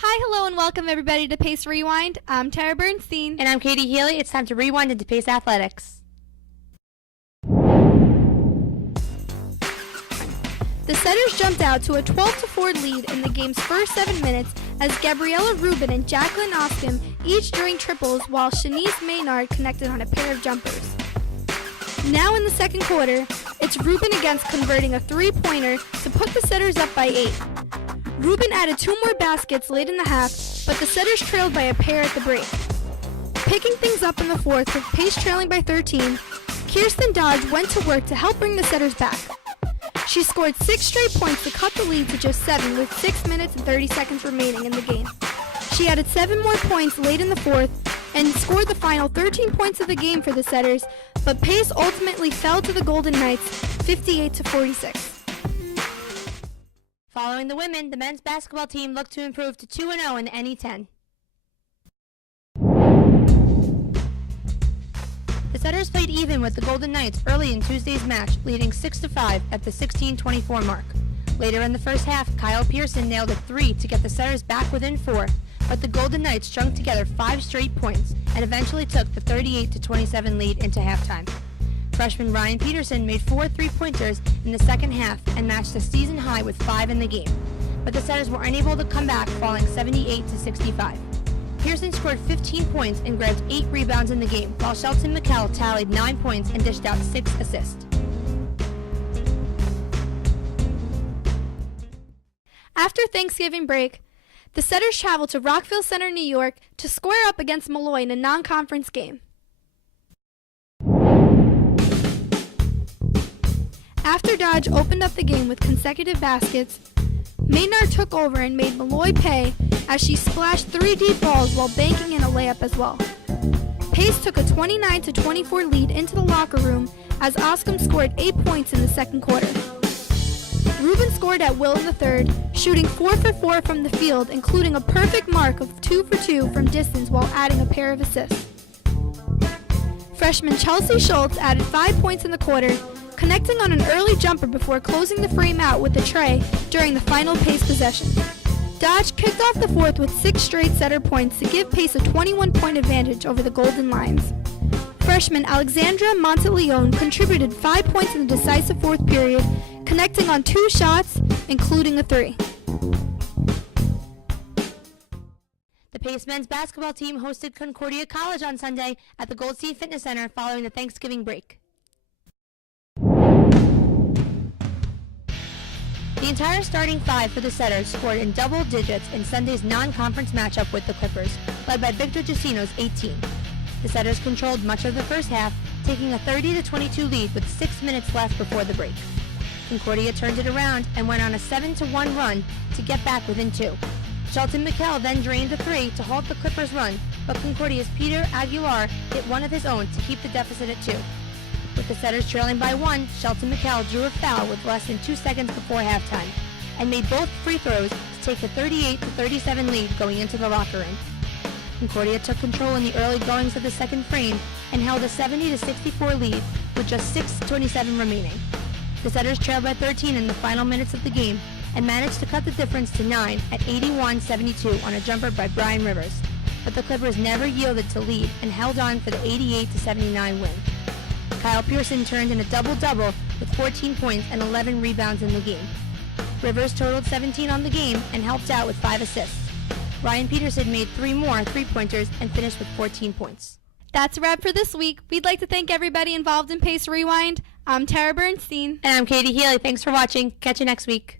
Hi, hello, and welcome everybody to Pace Rewind. I'm Tara Bernstein. And I'm Katie Healy. It's time to rewind into Pace Athletics. The Setters jumped out to a 12-4 lead in the game's first 7 minutes as Gabriella Rubin and Jacqueline Oscom each drained triples while Shanice Maynard connected on a pair of jumpers. Now in the second quarter, it's Rubin against converting a three-pointer to put the Setters up by 8. Rubin added 2 more baskets late in the half, but the Setters trailed by a pair at the break. Picking things up in the fourth with Pace trailing by 13, Kirsten Dodge went to work to help bring the Setters back. She scored 6 straight points to cut the lead to just 7 with 6 minutes and 30 seconds remaining in the game. She added 7 more points late in the fourth and scored the final 13 points of the game for the Setters, but Pace ultimately fell to the Golden Knights 58-46. Following the women, the men's basketball team looked to improve to 2-0 in the NE10. The Setters played even with the Golden Knights early in Tuesday's match, leading 6-5 at the 16:24 mark. Later in the first half, Kyle Pearson nailed a 3 to get the Setters back within 4, but the Golden Knights strung together 5 straight points and eventually took the 38-27 lead into halftime. Freshman Ryan Peterson made 4 three-pointers in the second half and matched a season high with 5 in the game, but the Setters were unable to come back, falling 78-65. Pearson scored 15 points and grabbed 8 rebounds in the game, while Shelton McKell tallied 9 points and dished out 6 assists. After Thanksgiving break, the Setters traveled to Rockville Center, New York to square up against Malloy in a non-conference game. After Dodge opened up the game with consecutive baskets, Maynard took over and made Malloy pay as she splashed 3 deep balls while banking in a layup as well. Pace took a 29-24 lead into the locker room as Oscom scored 8 points in the second quarter. Rubin scored at will in the third, shooting 4 for 4 from the field, including a perfect mark of 2 for 2 from distance while adding a pair of assists. Freshman Chelsea Schultz added 5 points in the quarter, connecting on an early jumper before closing the frame out with a tray during the final Pace possession. Dodge kicked off the fourth with 6 straight Setter points to give Pace a 21-point advantage over the Golden Lions. Freshman Alexandra Monteleone contributed 5 points in the decisive fourth period, connecting on 2 shots, including a 3. The Pace men's basketball team hosted Concordia College on Sunday at the Goldstein Fitness Center following the Thanksgiving break. The entire starting 5 for the Setters scored in double digits in Sunday's non-conference matchup with the Clippers, led by Victor Giacino's 18. The Setters controlled much of the first half, taking a 30-22 lead with 6 minutes left before the break. Concordia turned it around and went on a 7-1 run to get back within 2. Shelton McKell then drained a 3 to halt the Clippers' run, but Concordia's Peter Aguilar hit one of his own to keep the deficit at 2. With the Setters trailing by 1, Shelton McKell drew a foul with less than 2 seconds before halftime and made both free throws to take a 38-37 lead going into the locker room. Concordia took control in the early goings of the second frame and held a 70-64 lead with just 6:27 remaining. The Setters trailed by 13 in the final minutes of the game and managed to cut the difference to 9 at 81-72 on a jumper by Brian Rivers, but the Clippers never yielded to lead and held on for the 88-79 win. Kyle Pearson turned in a double-double with 14 points and 11 rebounds in the game. Rivers totaled 17 on the game and helped out with 5 assists. Ryan Peterson made 3 more three-pointers and finished with 14 points. That's a wrap for this week. We'd like to thank everybody involved in Pace Rewind. I'm Tara Bernstein. And I'm Katie Healy. Thanks for watching. Catch you next week.